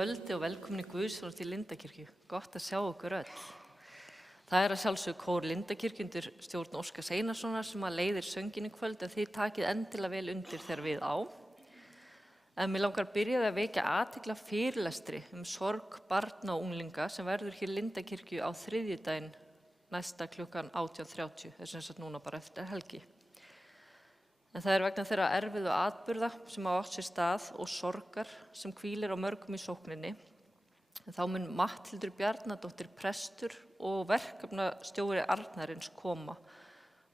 kvöldi og velkomin í Guðsþjónustu í Lindakirkju. Gott að sjá okkur öll. Það að sjálfsögðu kór Lindakirkju undir stjórn Óskars Einarssonar sem að leiðir sönginn í kvöld en þið takið endilega vel undir þegar við á. En mér langar að byrja að vekja athygli á fyrirlestri sorg barna og unglinga sem verður hér í Lindakirkju á þriðjudaginn næsta klukkan 18:30, þess að núna bara eftir helgi. En það vegna þeirra erfiðu atburða sem á átt sér stað og sorgar sem hvílir á mörgum í sókninni. En þá mun Matthildur Bjarnadóttir prestur og verkefnastjóri Arnarins koma.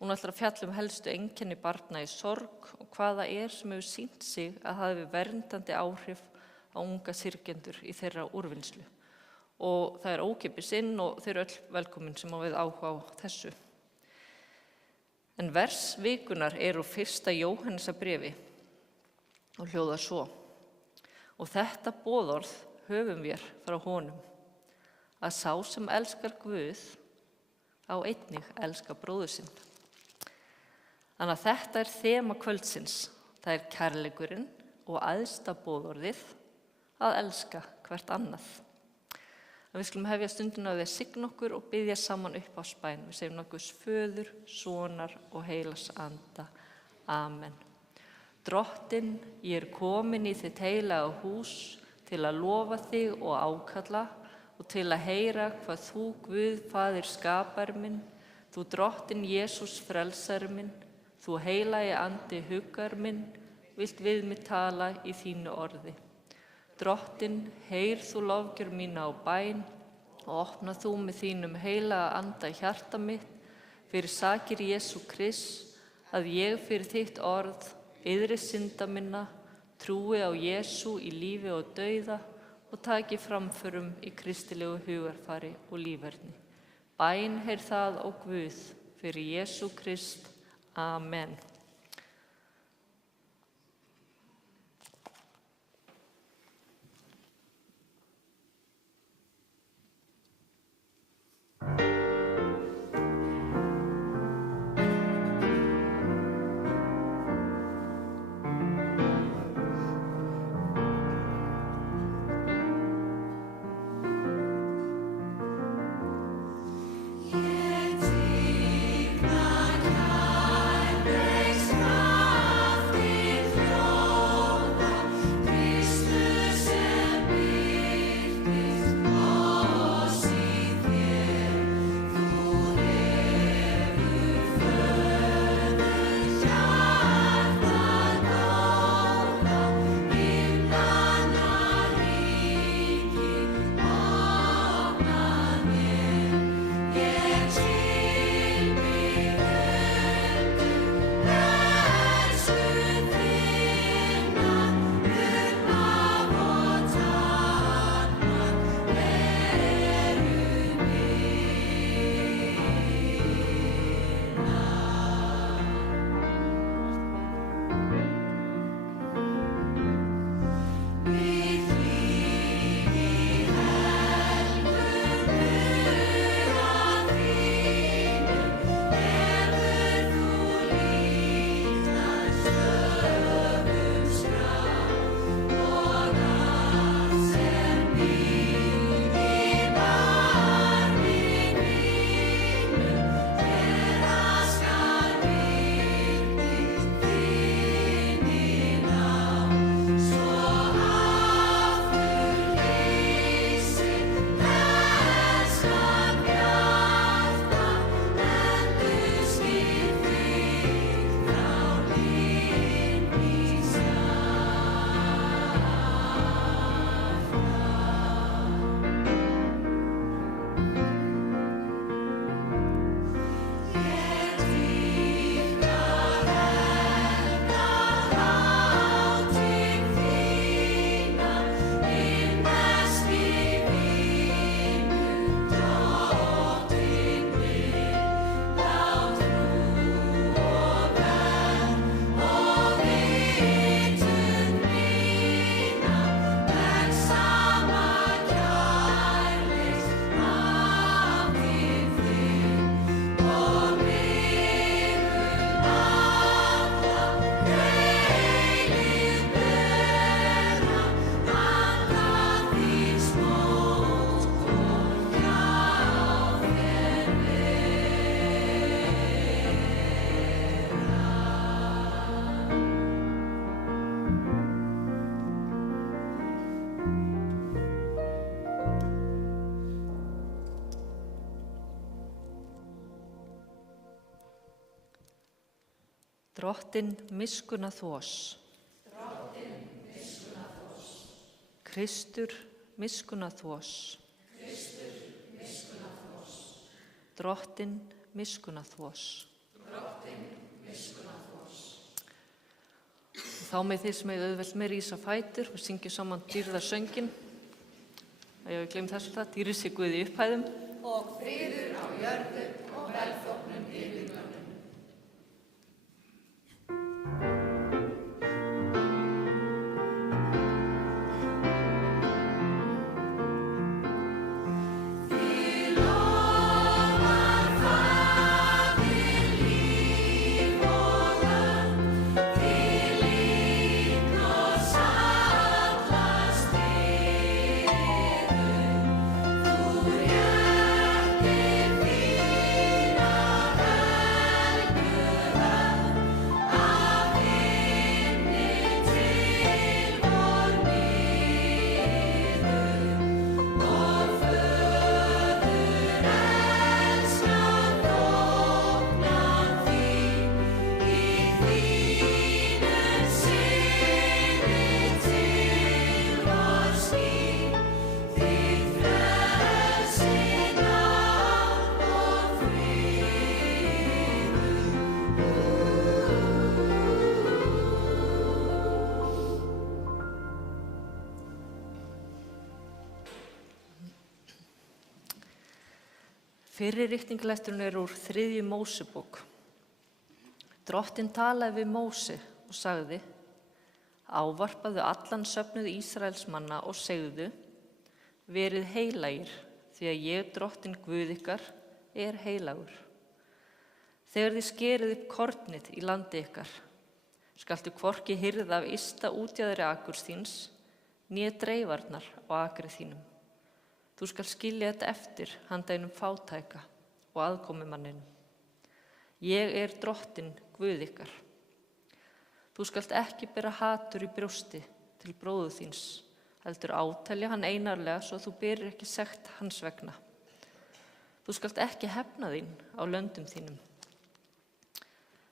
Hún ætlar að fjalla helstu einkenni barna í sorg og hvað það sem hefur sýnt sig að hafi verndandi áhrif á unga syrgjendur í þeirra úrvinnslu. Og það ókeypis inn og þeir öll velkomin sem á við áhuga á þessu. En vers vikunar úr 1. Jóhannesarbréfi og hljóðar svo. Og þetta boðorð höfum við frá honum, að sá sem elskar Guð á einnig elska bróður sinn. Þannig að þetta þema kvöldsins, það kærleikurinn og æðsta boðorðið að elska hvert annað. Við skulum hefja stundina á því að signa okkur og biðja saman upp á spæn. Við segjum Guðs Föður, Sonar og Heilags Anda. Amen. Drottinn, ég komin í þitt heilaga hús til að lofa þig og ákalla og til að heyra hvað þú, Guð, Faðir skapari minn, þú Drottinn Jesús frelsari minn, þú heilagi Andi huggar minn, vilt við mig tala í þínu orði. Drottinn, heyr þú lofgjörð mína á bæn og opna þú með þínum heilaga anda hjarta mitt fyrir sakir Jesú Krist, að ég fyrir þitt orð, iðri synda minna, trúi á Jesú í lífi og dauða og taki framförum í kristilegu hugarfari og líferni. Bæn heyr það ó Guð fyrir Jesú Krist. Amen. Ég tigna kærleik Drottinn miskunna þvos. Kristur miskunna þvos. Drottinn miskunna þvos. Þá með þið sem hefur auðvelt með rísa fætur og syngja saman dýrðarsönginn. Ég hef glemt þessu það, dýrið sé Guði í upphæðum. Og friður á jörðu og velþóknun yfir mönnum. Fyrri ritningalesturinn er úr 3. Mósebók. Drottinn talaði við Móse og sagði: Ávarpaðu allan söfnuð Ísraels manna og segðu: Verið heilagir, því að ég, Drottinn Guð ykkar, er heilagur. Þegar þið skerið upp kornið í landi ykkar, skaltu hvorki hirða af ysta útjaðri akurs þíns, né dreifarnar á akri þínum. Þú skal skilja þetta eftir handa einum fátæka og aðkomumanninum. Ég er Drottinn Guð ykkar. Þú skalt ekki bera hatur í brjósti til bróður þíns, heldur átelja hann einarlega svo þú berir ekki sekt hans vegna. Þú skalt ekki hefna þín á löndum þínum.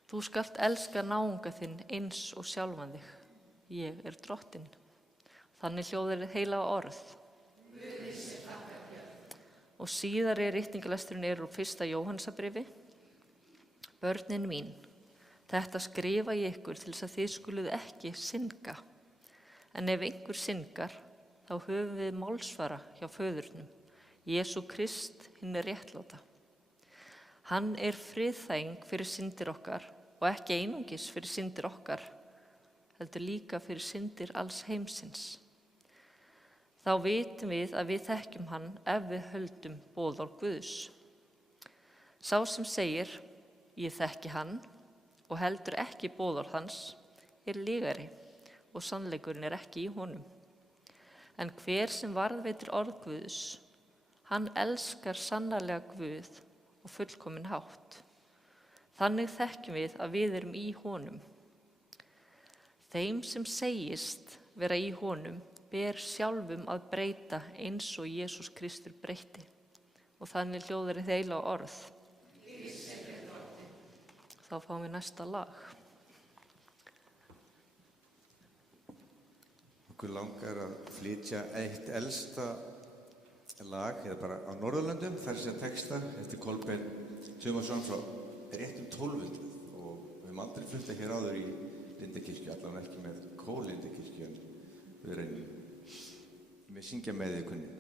Þú skalt elska náunga þinn eins og sjálfan þig. Ég er Drottinn. Þannig hljóðar heilaga orð. Og síðari ritningalesturinn er úr 1. Jóhannsarbréfi. Börnin mín, þetta skrifa ég ykkur til þess að þið skuluð ekki synga. En ef einhver syngar, þá höfum við málsvara hjá föðurnum, Jesú Krist hinn réttláta. Hann er friðþæging fyrir syndir okkar og ekki einungis fyrir syndir okkar, heldur líka fyrir syndir alls heimsins. Þá vitum við að við þekkjum hann ef við höldum boðorð Guðs. Sá sem segir, ég þekki hann og heldur ekki boðorð hans, er lygari og sannleikurinn er ekki í honum. En hver sem varðveitir orð Guðs, hann elskar sannarlega Guð og fullkominn hátt. Þannig þekkjum við að við erum í honum. Þeim sem segist vera í honum, ber sjálfum að breyta eins og Jesús Kristur breytti. Og þannig hljóðar heilaga orð. Þá fáum við næsta lag. Okkur langar að flytja eitt elsta lag, eða bara á Norðurlöndum, þar sem texta eftir Kolbeinn Tumason frá réttum 1200 og við höfum aldrei fluttað hér áður í Lindakirkju, allavega ekki með Kór-Lindakirkju, en við reynum með syngja með þig kunni.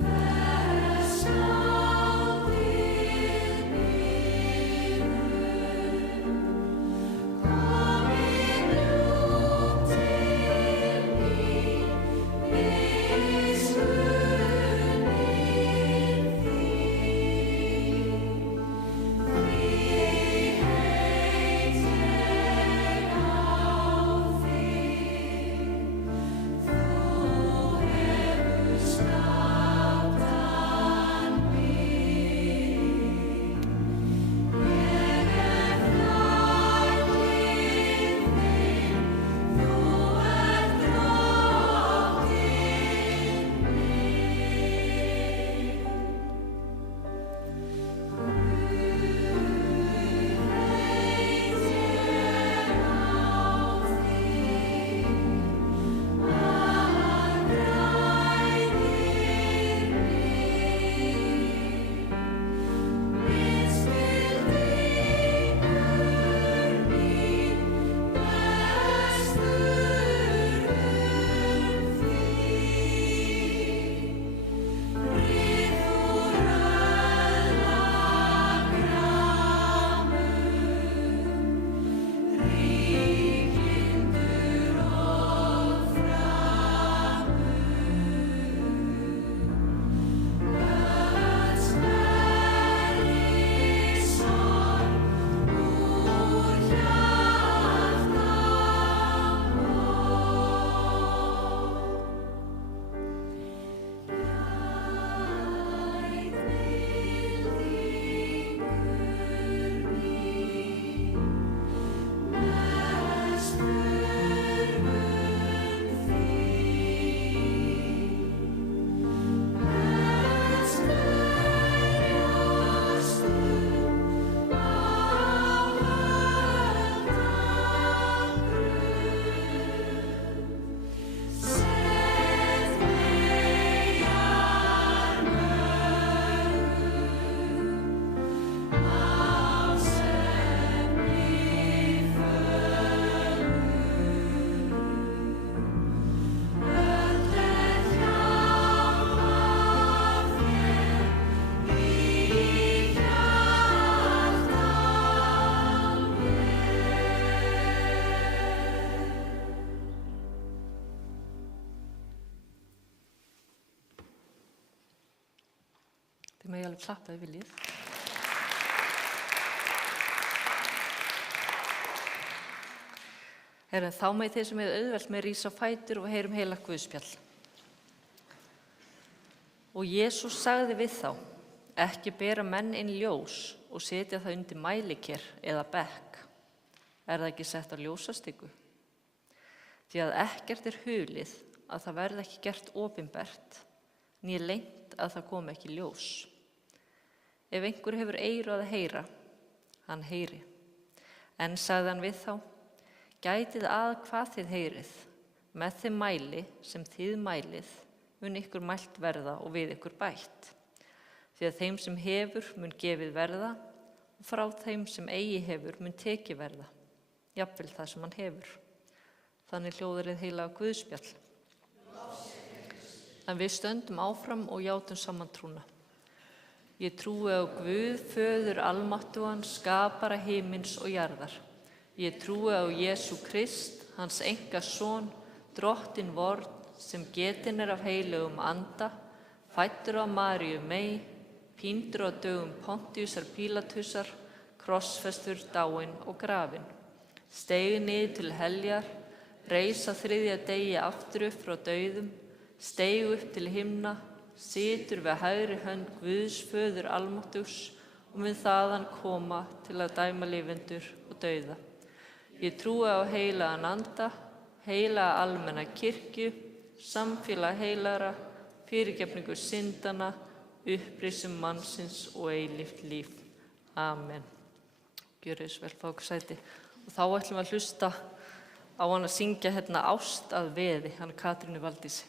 Hver Þið megi alveg klappa ef viljið. Þá megi þeir sem hefur auðvelt með rísa á fætur og heyrum heilagt Guðspjall. Og Jesús sagði við þá, ekki bera menn inn ljós og setja það undir mæliker eða bekk. Er það ekki sett á ljósastiku? Því að ekkert er hulið að það verði ekki gert opinbert, né leynt að það komi ekki ljós. Ef einhver hefur eyru að heyra, hann heyri. En sagði hann við þá, gætið að hvað þið heyrið, með þeim mæli sem þið mælið, mun ykkur mælt verða og við ykkur bætt. Því að þeim sem hefur mun gefið verða og frá þeim sem eigi hefur mun tekið verða, jafnvel það sem hann hefur. Þannig hljóðar hið heilaga Guðspjall. En við stöndum áfram og játum saman trúna. Ég trúi á Guð, Föður almáttugan, skapara himins og jarðar. Ég trúi á Jesú Krist, hans enga son, drottinn vorn, sem getinn af heilögum anda, fæddur af Maríu mey, píndur á dögum Pontíusar Pílatusar, krossfestur, dáinn og grafinn. Steig niður til heljar, reis á þriðja degi aftur upp frá dauðum, steig upp til himna, situr við hægri hönd Guðs Föður almáttugs og mun þaðan koma til að dæma lifendur og dauða. Ég trúi á heilagan anda, heilaga almenna kirkju, samfélag heilagra, fyrirgefningu syndana, upprisum mannsins og eilíft líf. Amen. Gjörið svo vel, fá okkur sæti. Og þá ætlum við að hlusta á hann að syngja Ást að veði, hann Katrínu Valdísi.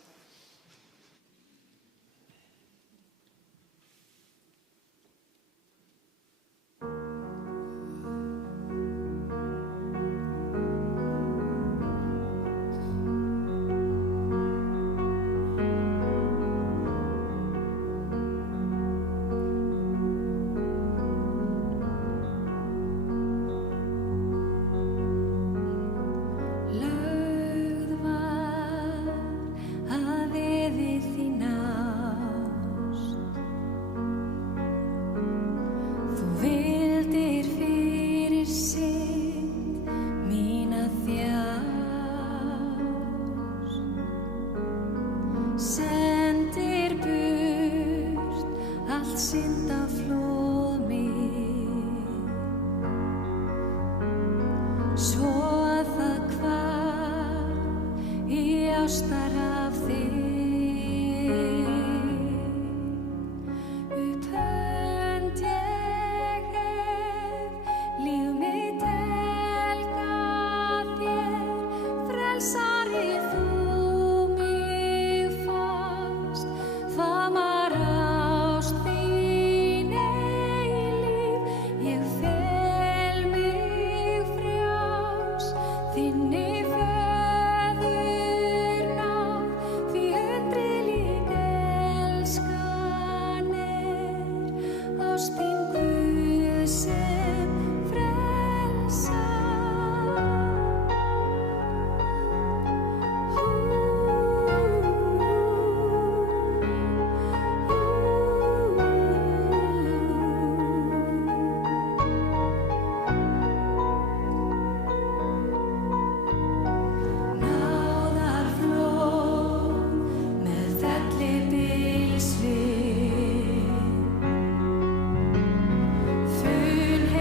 Fun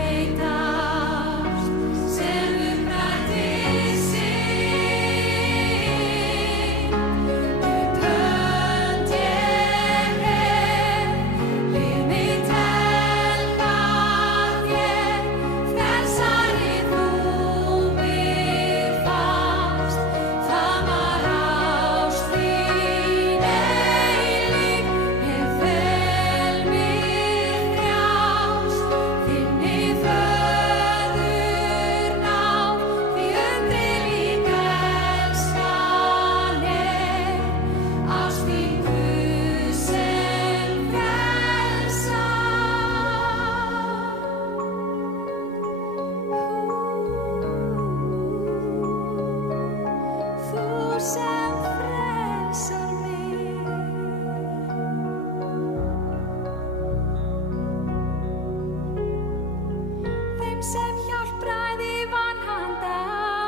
þeim sem hjálpræði vann handa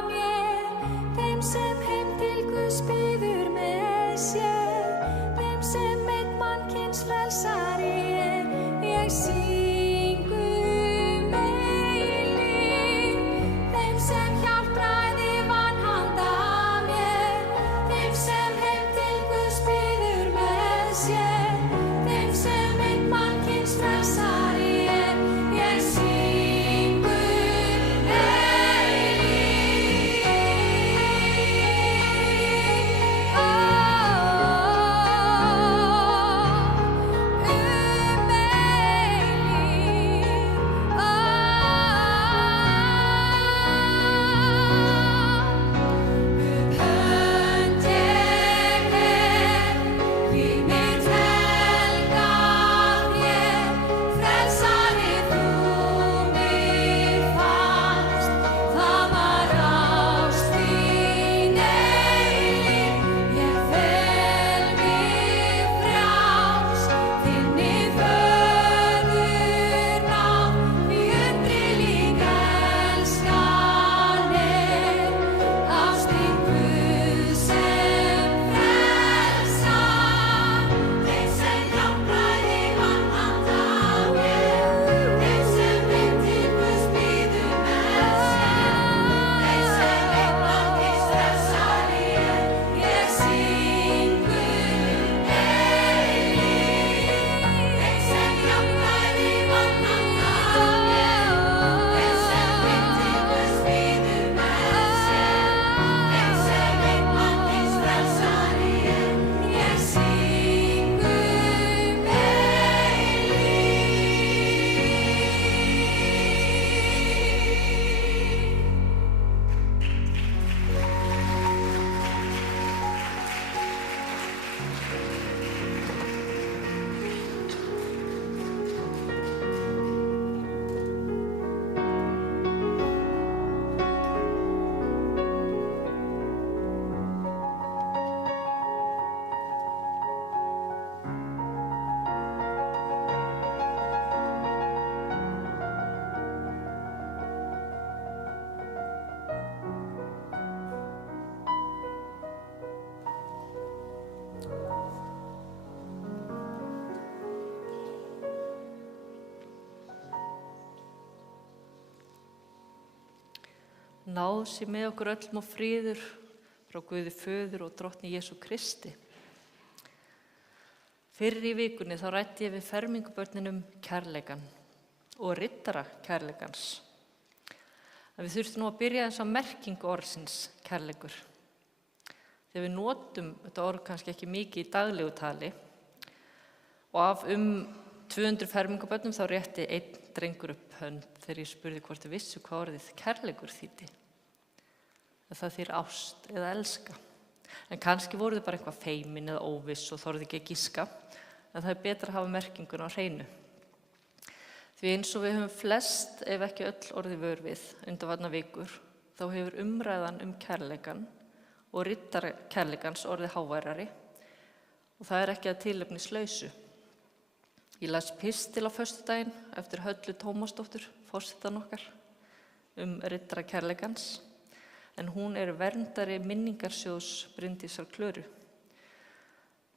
mér, þeim sem heim til Guðs býður með sér, þeim sem einn mannkyns frelsari ég syng eilíf, þeim sem hjálpræði vann handa mér, þeim sem heim til Guðs býður með sér, þeim sem einn mannkyns frelsari ég syng Náð sé með okkur öllum og friður frá Guði Föður og Drottni Jesú Kristi. Fyrr í vikunni þá ræddi ég við fermingubörnin kærleikann og riddara kærleikans. En við þurftum nú að byrja þess að merkingu orðsins kærleikur. Þegar við notum þetta orð kannski ekki mikið í daglegu tali og af 200 fermingubörnum þá rétti einn drengur upp hönd þegar ég spurði hvort þau vissu hvað orðið kærleikur þýddi. Það þýðir ást eða elska. En kannski voru þau bara eitthvað feimin eða óviss og þorði ekki að giska, en það er betra að hafa merkingun á hreinu. Því eins og við höfum flest, ef ekki öll orðið vör við undanfarna vikur, þá hefur umræðan kærleikan og riddara kærleikans orðið háværari og það er ekki að tilefnislausu. Ég las pistil á föstudaginn eftir Höllu Tómasdóttur, forsetann okkar, riddara kærleikans, en hún er verndari minningarsjóðs Bryndísar Klöru.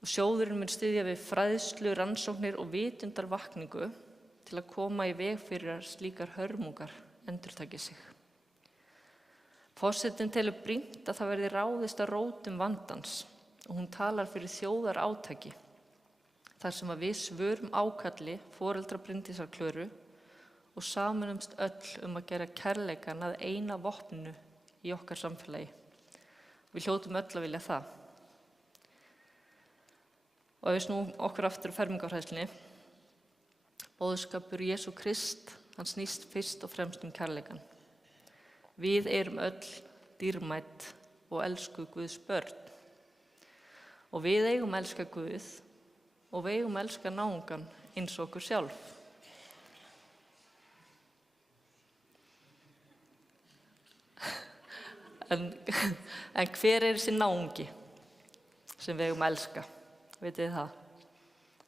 Og sjóðurinn mun styðja við fræðslu, rannsóknir og vitundarvakningu til að koma í veg fyrir að slíkar hörmungar endurtaki sig. Forsetinn telur brýnt að það verði ráðist að rótum vandans og hún talar fyrir þjóðarátaki, þar sem að við svörum ákalli foreldra Bryndísar Klöru og sameinumst öll að gera kærleikann að eina vopninu í okkar samfélagi. Við hljótum öll að vilja það. Og ef við snúum okkur aftur á fermingarfræðslunni, boðskapur Jesú Krist, hann snýst fyrst og fremst kærleikann. Við erum öll dýrmæt og elsku Guðs börn. Og við eigum að elska Guð og við eigum að elska náungan eins og okkur sjálf. En hver er þessi náungi sem við eigum að elska? Vitið þið það?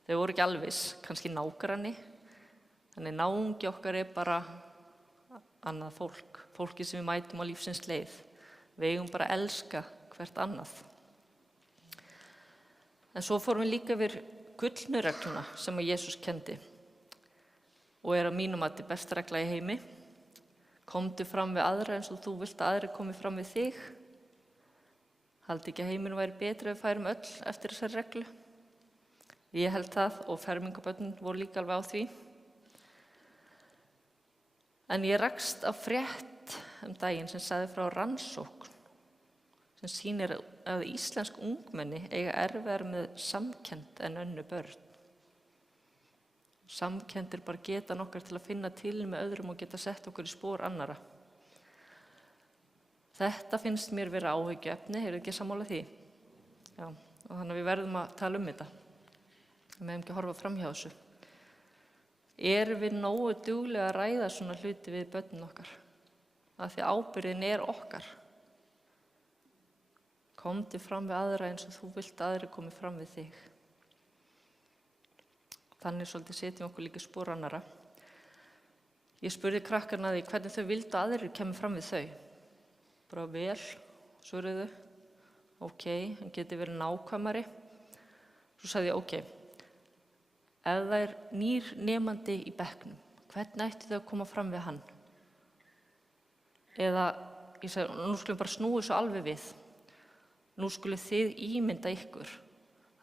Þau voru ekki alveg, kannski nágranni. Þannig náungi okkar er bara annað fólk, fólki sem við mætum á lífsins leið. Við eigum bara að elska hvert annað. En svo fórum við líka yfir gullnu regluna sem að Jesús kendi og að mínum mati besta regla í heimi. Komdu fram við aðra eins og þú vilt að aðrir komi fram við þig. Haldi ekki að heimurinn væri betri ef við færum öll eftir þessari reglu. Ég held það og fermingarbörnin voru líka alveg á því. En ég rakst á frétt daginn sem sagði frá rannsókn sem sýnir að íslensk ungmenni eiga erfiðar með samkennd en önnur börn. Samkenndir bara geta nokkar til að finna til með öðrum og geta sett okkur í spor annara. Þetta finnst mér vera áhyggjuefni, eru ekki sammála því? Já, og þannig að við verðum að tala um þetta. Við meðum ekki að horfa fram hjá þessu. Erum við nógu duglega að ræða svona hluti við börnin okkar? Af því ábyrgðin okkar. Komdu fram við aðra eins og þú vilt að aðrir komi fram við þig. Þannig svolítið setjum okkur líka í spor annara. Ég spurði krakkarna því hvernig þau vildu að aðrir kemur fram við þau. Bara vel, svöruðu þau. Ok, hann geti verið nákvæmari. Svo sagði ég, ok, ef það nýr nemandi í bekknum, hvernig ættu þau að koma fram við hann? Eða, ég sagði, nú skulum bara snúi svo alveg við. Nú skulum þið ímynda ykkur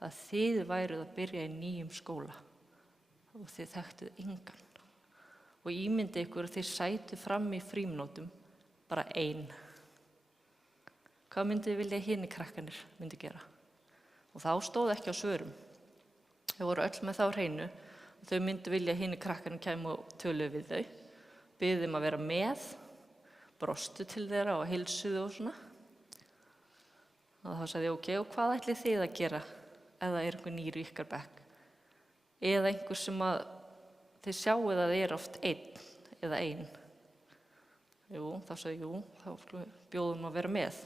að þið væruð að byrja í nýjum skóla og þið þekktuð engan. Og ímynda ykkur að þið sætu fram í frímínútum bara ein. Hvað myndið þið vilja hinir krakkarnir myndi gera? Og þá stóð ekki á svörum. Þau voru öll með þá hreinu og þau myndu vilja hinir krakkarnir kæmu og töluðu við þau, biðu þeim að vera með, brostu til þeirra og heilsuðu og svona. Og þá sagði ég, ok, og hvað ætlið þið að gera ef það einhver nýr í ykkar bekk? Eða einhver sem að þið sjáuð að það oft einn eða ein. Jú, þá sagði ég, þá bjóðum að vera með.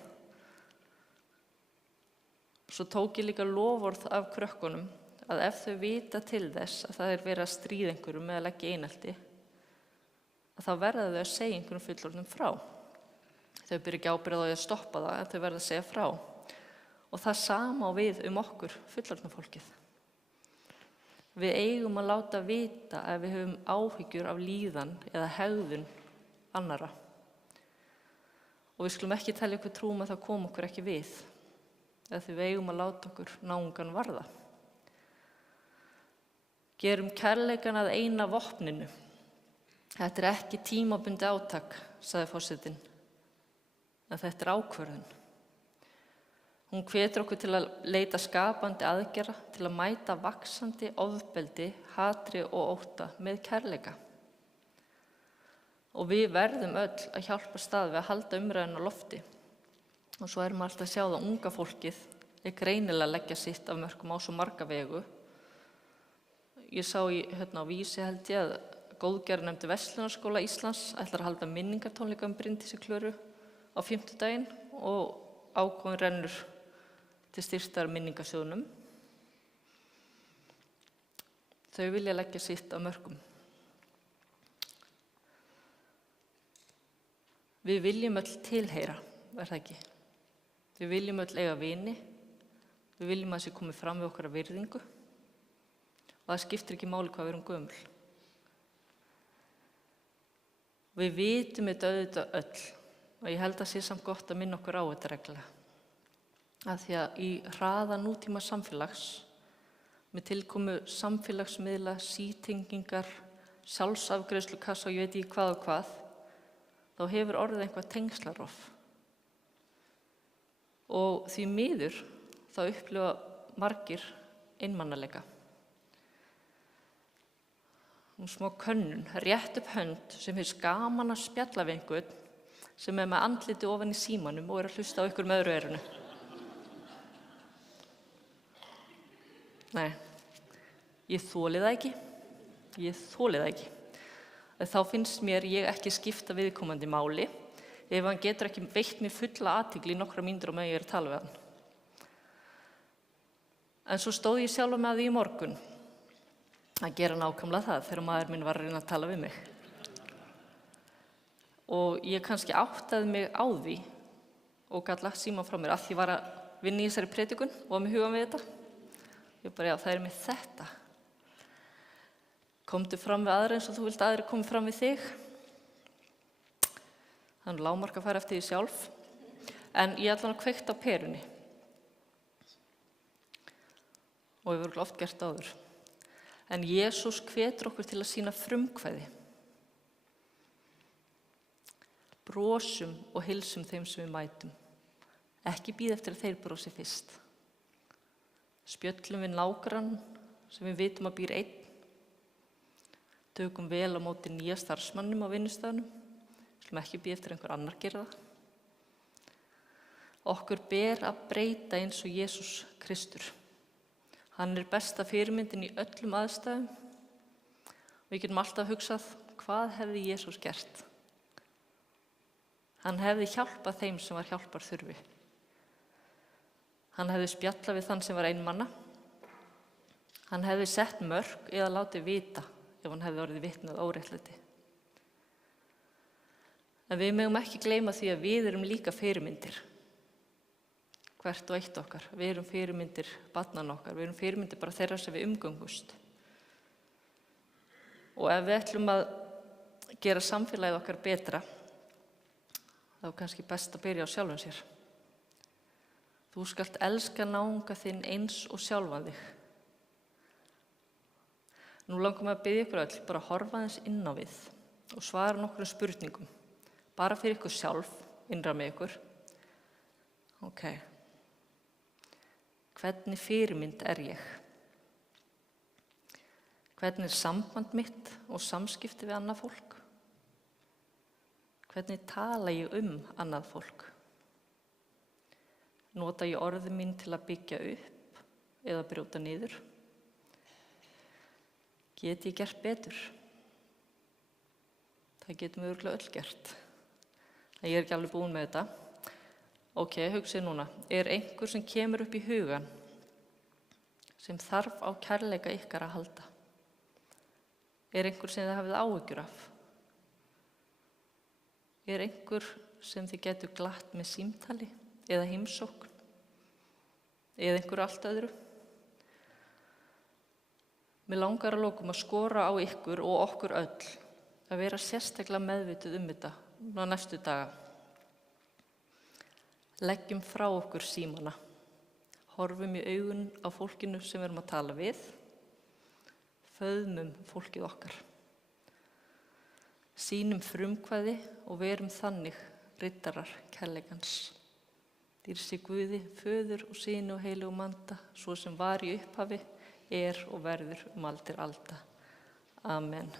Svo tók ég líka loforð af krökkunum að ef þau vita til þess að það verið að stríða einhverjum eða leggja einelti, að þá verða þau að segja einhverjum fullorðnum frá. Þau byrja ekki ábyrgð á því að stoppa það, en þau verða að segja frá. Og það sama á við okkur, fullorðna fólkið. Við eigum að láta vita ef við höfum áhyggjur af líðan eða hegðun annara. Og við skulum ekki telja okkur trúum að það kom okkur ekki við, eða því við eigum að láta okkur náungan varða. Gerum kærleikann að eina vopninu. Þetta ekki tímabundi átak, sagði forsetinn, en þetta ákvörðun. Hún hvetur okkur til að leita skapandi aðgerða, til að mæta vaxandi ofbeldi, hatri og ótta með kærleika. Og við verðum öll að hjálpa stað við að halda umræðuna á lofti. Og svo maður alltaf að sjá það unga fólkið greinilega að leggja sitt af mörkum á svo marga vegu. Ég sá á Vísi held ég að góðgerðarnefnd Verslunarskóla Íslands ætlar að halda minningartónleika Bryndísi Klöru á 50. og ákvörðun rennur til styrktar minningarsjóðnum. Þau vilja leggja sitt af mörkum. Við viljum öll tilheyra, það ekki? Við viljum öll eiga vini, við viljum að þessi komi fram við okkar virðingu og það skiptir ekki máli hvað við erum gömul. Við vitum þetta auðvitað öll og ég held að sé samt gott að minna okkur á þetta reglulega. Af því að í hraða nútíma samfélags, með tilkomu samfélagsmiðla, sítengingar, sjálfsafgreiðslukassa og ég veit ekki hvað og hvað, þá hefur orðið einhvað tengslarof. Og því miður þá upplifa margir einmanaleika. Smá könnun, rétt upp hönd sem finnst gaman að spjalla við einhvern sem með andliti ofan í símanum og að hlusta á ykkur með öðru eyrunu. Nei, ég þoli það ekki. Þá finnst mér ég ekki skipta viðkomandi máli ef hann getur ekki veitt mér fulla athygli í nokkra mínútur meðan ég að tala við hann. En svo stóð ég sjálfa með því í morgun að gera nákvæmlega það þegar maður minn var að reyna að tala við mig. Og ég kannski áttaði mig á því og gat lagt símann frá mér að því ég var að vinna í þessari predikun og var með hugann við þetta. Ég bara, já, það er með þetta. Komdu fram við aðra eins og þú vilt aðri komi fram við þig. Þannig lágmark að fara eftir því sjálf. En ég ætla að kveikta á perunni. Og ég verður oft gert áður. En Jesús hvetur okkur til að sýna frumkvæði. Brosum og hilsum þeim sem við mætum. Ekki bíða eftir að þeir brosi fyrst. Spjöllum við nágrann sem við vitum að býr einn. Tökum vel á móti nýja starfsmannum á vinnustafnum. Skulum ekki bíða eftir einhver annar gera það. Okkur ber að breyta eins og Jesús Kristur. Hann er besta fyrirmyndin í öllum aðstæðum. Við getum alltaf hugsað, hvað hefði Jesús gert? Hann hefði hjálpað þeim sem var hjálpar þurfi. Hann hefði spjallað við þann sem var einmana. Hann hefði sett mörk eða látið vita ef hann hefði orðið vitni að óréttlæti. En við megum ekki gleyma því að við erum líka fyrirmyndir. Hvert og eitt okkar. Við erum fyrirmyndir barnanna okkar. Við erum fyrirmyndir bara þeirra sem við umgöngumst. Og ef við ætlum að gera samfélagið okkar betra, þá er kannski best að byrja á sjálfum sér. Þú skalt elska náunga þinn eins og sjálfan þig. Nú langum við að biðja ykkur öll bara að horfa aðeins inn á við og svara nokkrum spurningum. Bara fyrir ykkur sjálf, innra með ykkur. Ok. Hvernig fyrirmynd er ég? Hvernig er samband mitt og samskipti við annað fólk? Hvernig tala ég annað fólk? Nota ég orðin mín til að byggja upp eða brjóta niður? Get ég gert betur? Það getum við örugglega öll gert. Ég er ekki alveg búin með þetta. Ok, hugsið núna. Er einhver sem kemur upp í hugan sem þarf á kærleika ykkar að halda? Er einhver sem þið hafið áhyggjur af? Er einhver sem þið getur glatt með símtali eða heimsókn? Eða einhverju allt öðru? Mig langar að lokum að skora á ykkur og okkur öll að vera sérstaklega meðvituð þetta á næstu daga. Leggjum frá okkur símana. Horfum í augun á fólkinu sem við erum að tala við. Föðmum fólkið okkar. Sýnum frumkvæði og verum þannig riddarar kærleikans. Dýrsi Guði, Föður og Syni og Heilögum Anda, svo sem var í upphafi, er og verður aldir alda. Amen.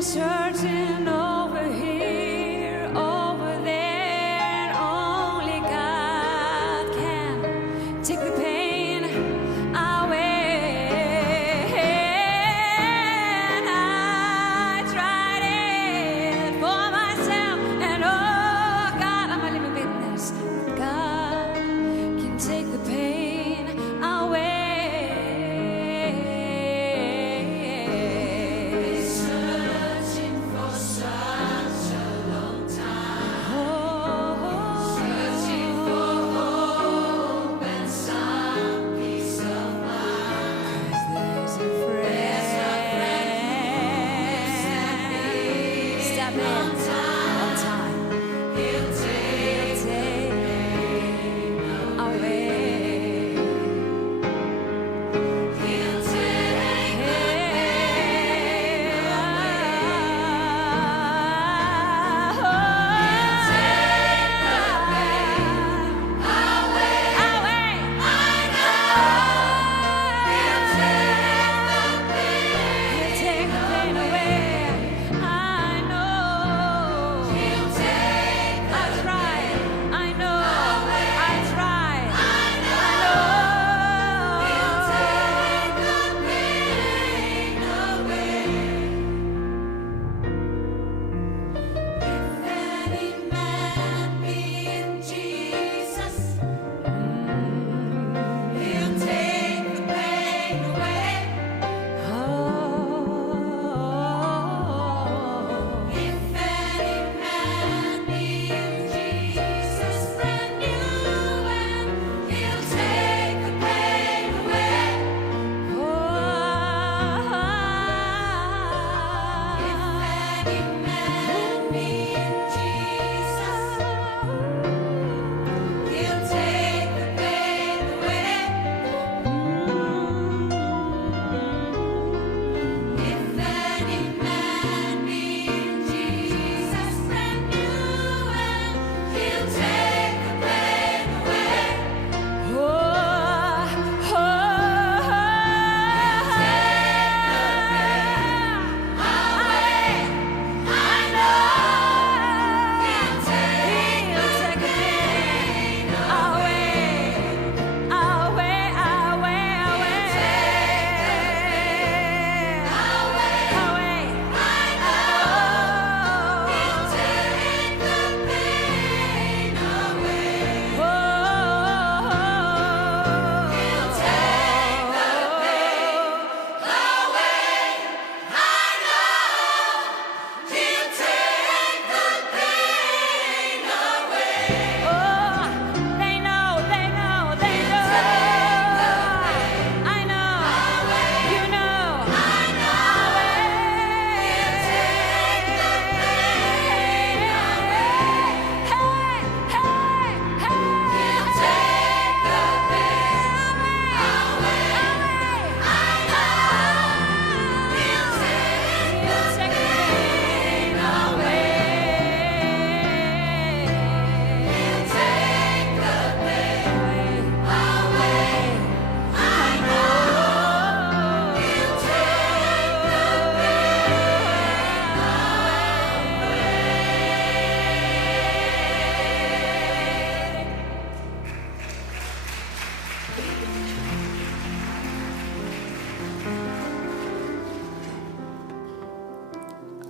searching over here, over there, only God can take the pain away. And I tried it for myself, and oh God, I'm a living witness. God can take the pain away.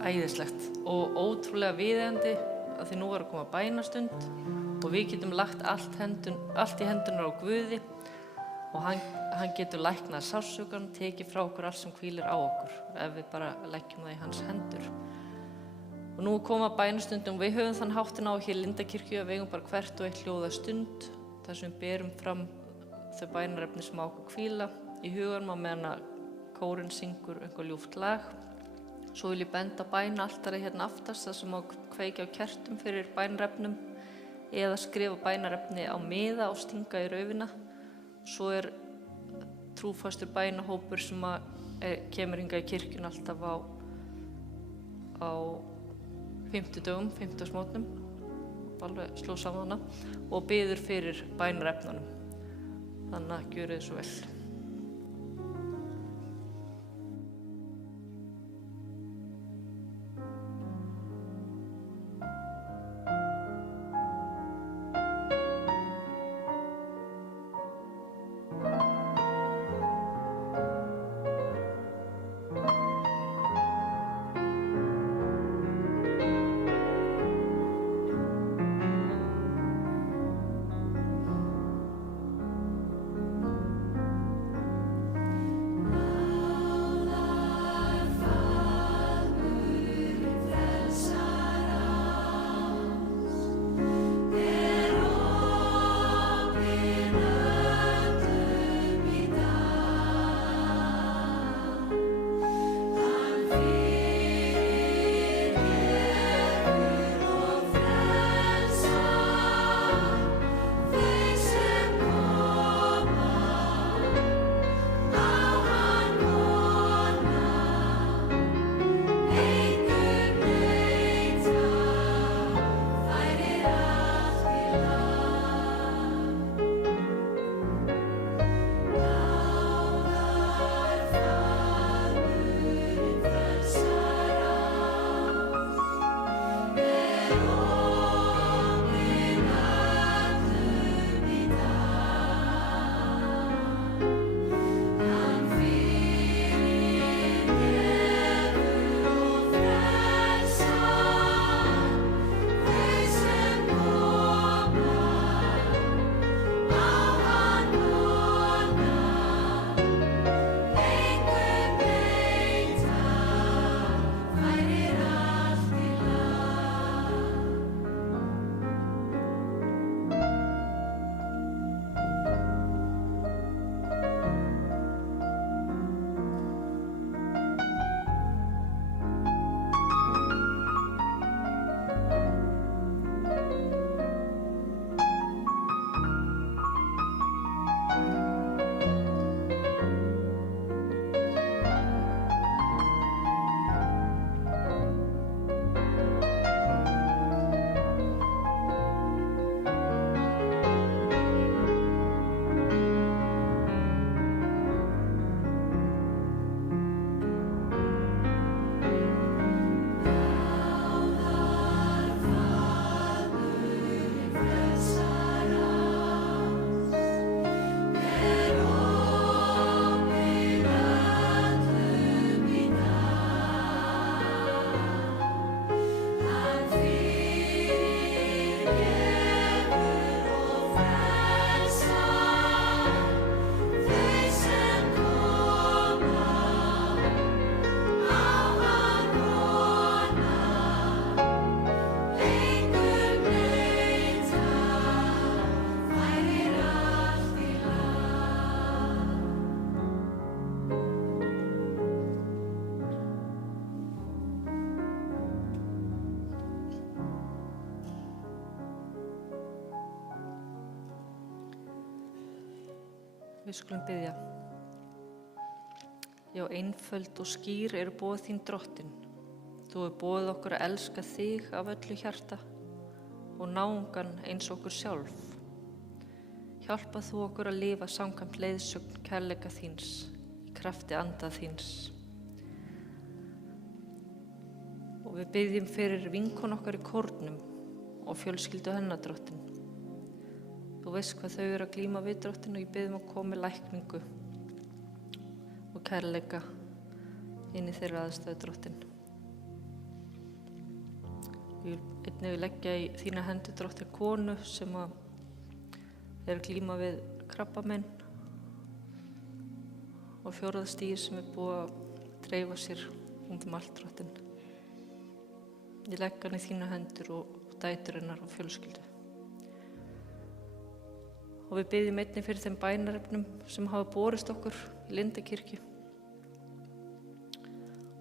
Æðislegt og ótrúlega viðeigandi að því nú er að koma bænastund og við getum lagt allt í hendunar á Guði og hann getur læknað sársaukann, tekið frá okkur allt sem hvílir á okkur ef við bara leggjum það í hans hendur. Og nú koma bænastundum, við höfum þann háttin á hér í Lindakirkju að við eigum bara hvert og eitt hljóða stund þar sem við berum fram þau bænarefni sem á okkur hvíla í huganum á meðan að kórinn syngur einhver ljúft lag. Svo vil ég benda bænaaltari hérna aftast þar sem á kveikja á kertum fyrir bænarefnum eða skrifa bænarefni á miða og stinga í raufina. Svo er trúfastur bænahópur sem kemur hingað í kirkjun alltaf á 50 dögum, 50 mótnum, alveg sló saman hana og biður fyrir bænarefnunum. Þannig að gjörið svo vel. Við skulum biðja. Já, einföld og skýr eru boð þín drottin. Þú hefur boðið okkur að elska þig af öllu hjarta og náungan eins og okkur sjálf. Hjálpa þú okkur að lifa samkvæmt leiðsögn kærleika þíns, í krafti anda þíns. Og við biðjum fyrir vinkon okkar í kórnum og fjölskyldu hennar drottin. Þú veist hvað þau eru að glíma við drottin og ég biðjum að komi lækningu og kærleika inn í þeirra aðstöðu drottin. Einnig vil leggja í þína hendur drottin konu sem er að glíma við krabbamein og 4. stigi sem er búið að dreifa sér allt drottin. Ég legg hann í þína hendur og dætur hennar og fjölskyldu. Og við biðjum einnig fyrir þeim bænarefnum sem hafa borist okkur í Lindakirkju.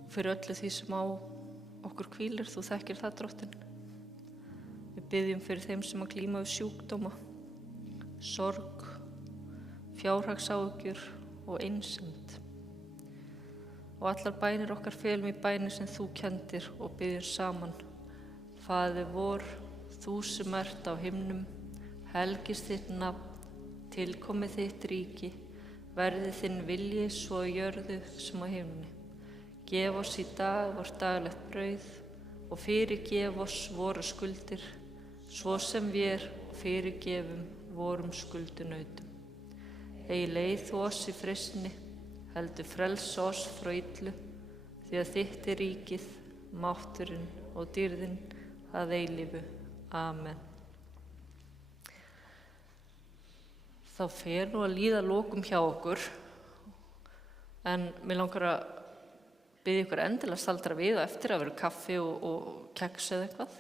Og fyrir öllu því sem á okkur hvílir, þú þekkir það drottin. Við biðjum fyrir þeim sem að glíma við sjúkdóma, sorg, fjárhagsáhyggjur og einsemd. Og allar bænir okkar felum í bænir sem þú kendir og biðjum saman. Faðir vor, þú sem ert á himnum, helgist þitt nafn, tilkomið þitt ríki, verði þinn vilji svo á jörðu sem á himni. Gef oss í dag vort daglegt brauð og fyrirgef oss vorar skuldir, svo sem við fyrirgefum vorum skuldunautum. Eigi leið þú oss í freistni, heldur frelsa oss frá illu, því að þitt er ríkið, mátturinn og dýrðin að eilífu. Amen. Þá fer nú að líða lokum hjá okkur, en mér langar að biðja ykkur endilega staldra við og eftir að vera kaffi og keks eða eitthvað.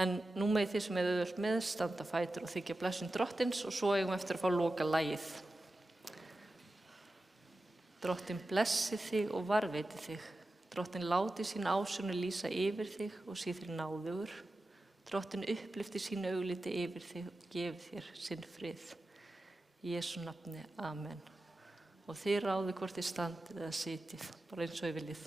En nú með því sem þið öll með standa fætur og þykja blessun drottins og svo eigum eftir að fá loka lagið. Drottin blessi þig og varveiti þig. Drottin láti sín ásjónu lýsa yfir þig og sé þér náðugur. Drottin upplyfti sínu augliti yfir þig og gefi þér sinn frið. Í Jesú nafni, amen. Og þið ráðið hvort þið standið eða sitjið, bara eins og þið viljið.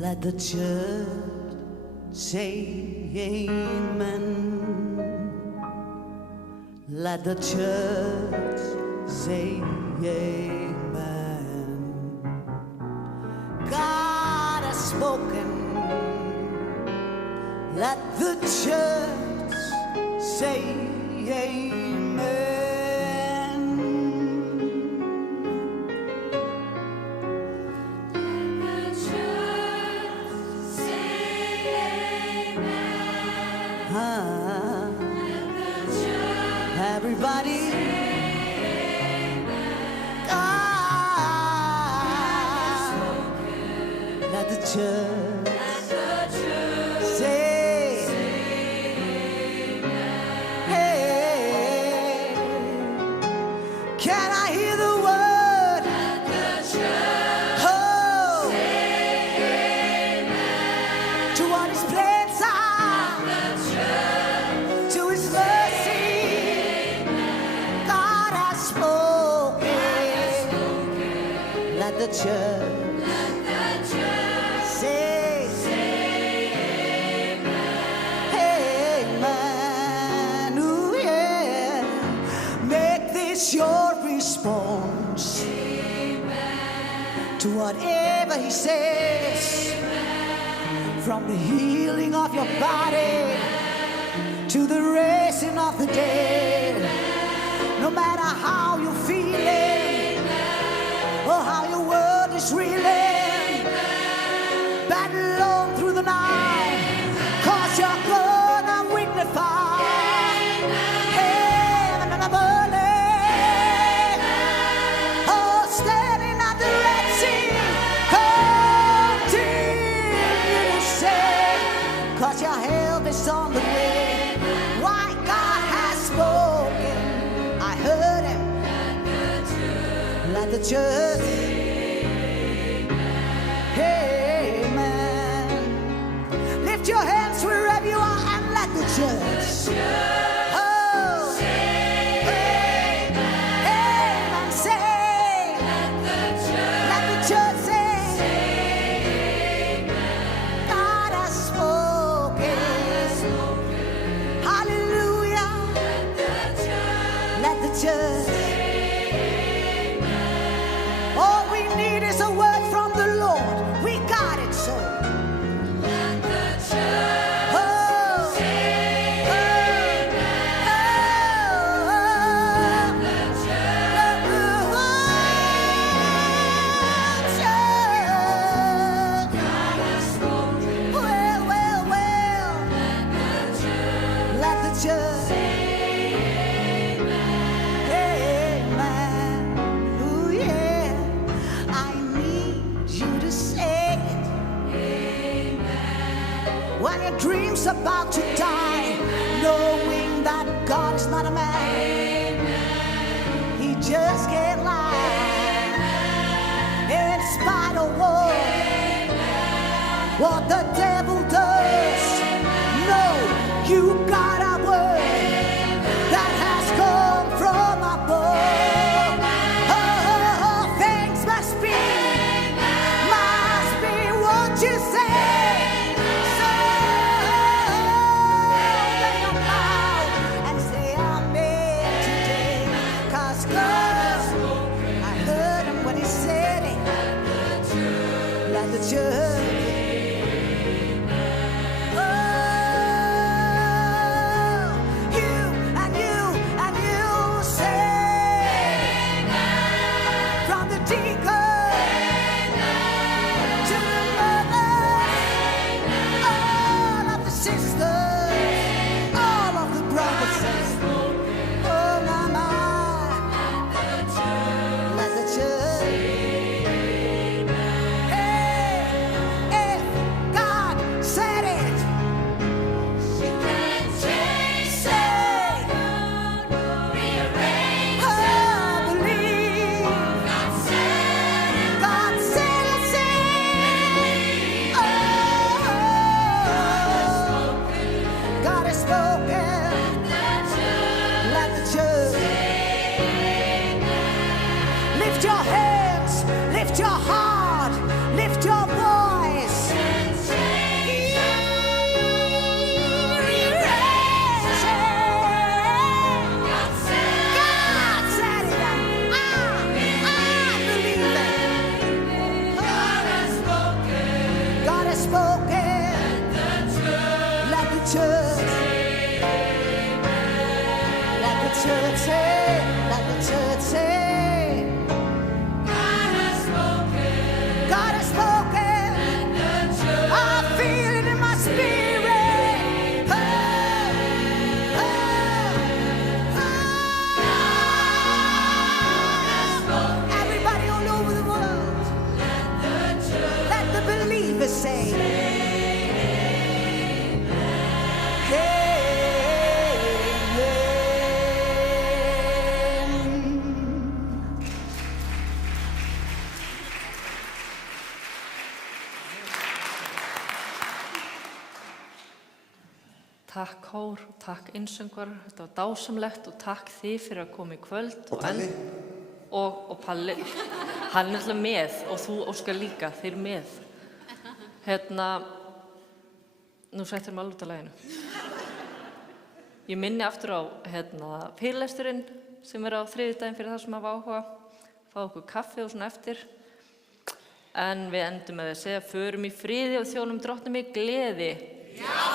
Let the church say amen. Let the church say amen. God has spoken. Let the church say amen. Everybody, let the church say, hey, can I hear the word? Let the church say amen. To what his plans are, to his mercy. Let the church say amen. Ooh, yeah. Make this your response to whatever he says. From the healing of your body to the raising of the dead. No matter how you're feeling or how your world is reeling, battle on through the night, 'cause you're gonna witness. Heaven and above. Let the church. Amen. Lift your hands wherever you are and let the church. Oh. Amen. Say. Let the church say. God has spoken. Hallelujah. Let the church. All we need is a word from the Lord. We got it, so. Let the church. Oh. Church. Amen. Ooh, yeah. I need you to say it. Amen. When your dream's about to die, knowing that God is not a man. Amen. He just can't lie. Amen. In spite of what the devil does. Amen. No, you got a word that has come from above. Oh, things must be what you say. So open your mouth and say amen today. 'Cause God, I heard him when he said it. Let the church. Takk kór, takk innsöngvar, þetta var dásamlegt og takk þið fyrir að koma í kvöld. Og Palli. Og Palli, hann er alltaf með og þú Óskar líka, þeir með. Nú settum við alveg út af laginu. Ég minni aftur á fyrirlesturinn sem á þriðjudaginn fyrir það sem hafa áhuga. Fá okkur kaffi og svona eftir. En við endum með að segja, förum í friði og þjónum drottnum í gleði. Já!